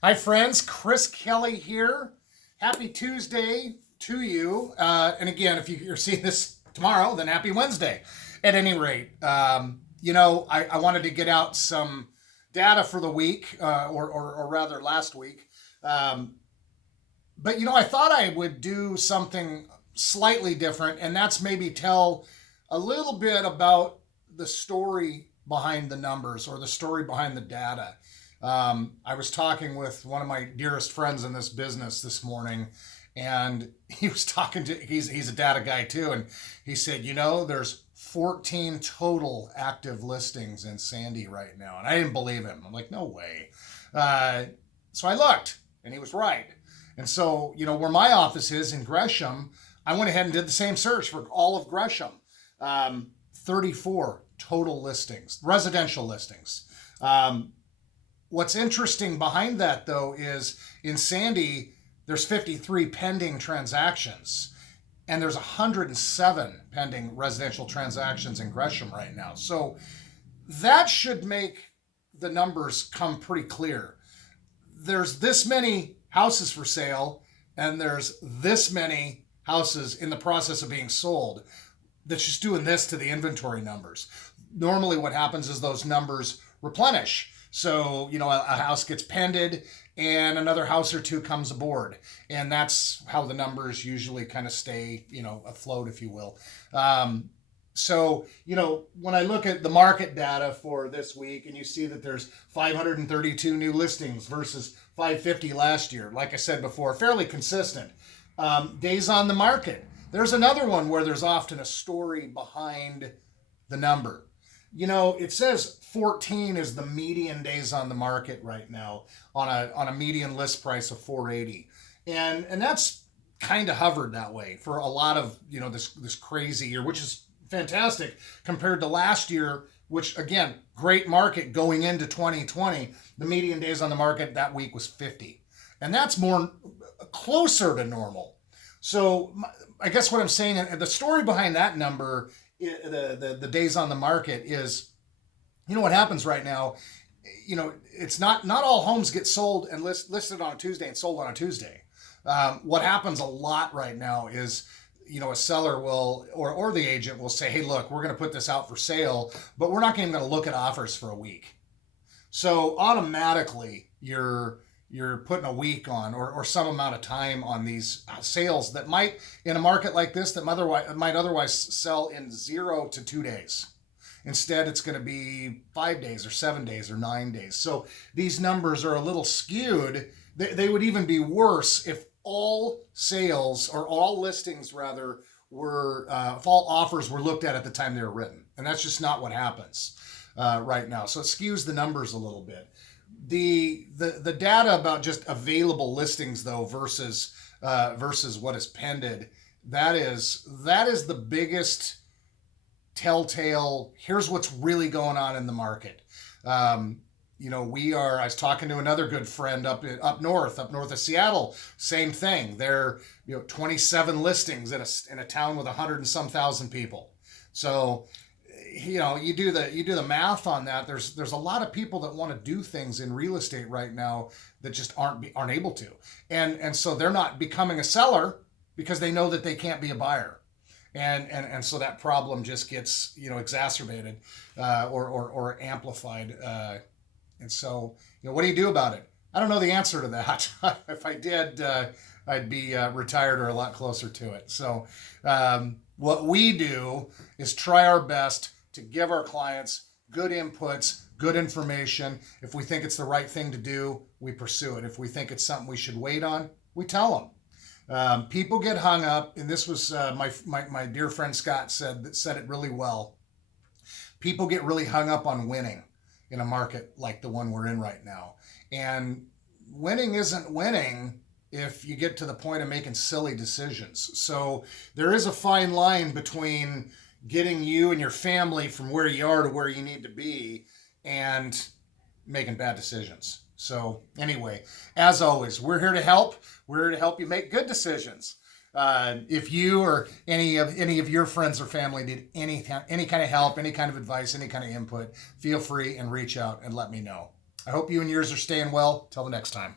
Hi, friends. Chris Kelly here. Happy Tuesday to you. And again, if you're seeing this tomorrow, then happy Wednesday. At any rate, I wanted to get out some data for the week, or rather last week. Um, but, I thought I would do something slightly different, and that's maybe tell a little bit about the story behind the numbers or the story behind the data. I was talking with one of my dearest friends in this business this morning, and he was talking to he's a data guy too, and he said, there's 14 total active listings in Sandy right now, and I didn't believe him. I'm like, no way. So I looked, and he was right. And so, where my office is in Gresham, I went ahead and did the same search for all of Gresham. 34 total listings, residential listings. What's interesting behind that, though, is in Sandy, there's 53 pending transactions, and there's 107 pending residential transactions in Gresham right now. So that should make the numbers come pretty clear. There's this many houses for sale, and there's this many houses in the process of being sold. That's just doing this to the inventory numbers. Normally, what happens is those numbers replenish. So, a house gets pended and another house or two comes aboard. And that's how the numbers usually kind of stay, afloat, if you will. When I look at the market data for this week and you see that there's 532 new listings versus 550 last year, like I said before, fairly consistent. Days on the market. There's another one where there's often a story behind the number. It says 14 is the median days on the market right now on a median list price of 480. And that's kind of hovered that way for a lot of, this crazy year, which is fantastic compared to last year, which again, great market going into 2020. The median days on the market that week was 50. And that's more closer to normal. So I guess what I'm saying, the story behind that number, the days on the market is, what happens right now. It's not all homes get sold and listed on a Tuesday and sold on a Tuesday. What happens a lot right now is, a seller will or the agent will say, hey, look, we're going to put this out for sale, but we're not even going to look at offers for a week. So automatically you're putting a week on or some amount of time on these sales that might, in a market like this, that might otherwise sell in 0 to 2 days. Instead, it's going to be 5 days or 7 days or 9 days. So these numbers are a little skewed. They would even be worse if all sales or all listings rather were if all offers were looked at the time they were written, and that's just not what happens right now. So it skews the numbers a little bit. The data about just available listings though versus what is pended, that is the biggest telltale. Here's what's really going on in the market. I was talking to another good friend up north of Seattle. Same thing. There, 27 listings in a town with 100 and some thousand people. So, you do the math on that. There's a lot of people that want to do things in real estate right now that just aren't able to, and so they're not becoming a seller because they know that they can't be a buyer. And so that problem just gets exacerbated or amplified. And so what do you do about it? I don't know the answer to that. If I did, I'd be retired or a lot closer to it. So what we do is try our best to give our clients good inputs, good information. If we think it's the right thing to do, we pursue it. If we think it's something we should wait on, we tell them. People get hung up, and this was my dear friend Scott said it really well. People get really hung up on winning in a market like the one we're in right now, and winning isn't winning if you get to the point of making silly decisions. So there is a fine line between getting you and your family from where you are to where you need to be and making bad decisions. So anyway, as always, we're here to help. We're here to help you make good decisions. If you or any of your friends or family need any kind of help, any kind of advice, any kind of input, feel free and reach out and let me know. I hope you and yours are staying well. Till the next time.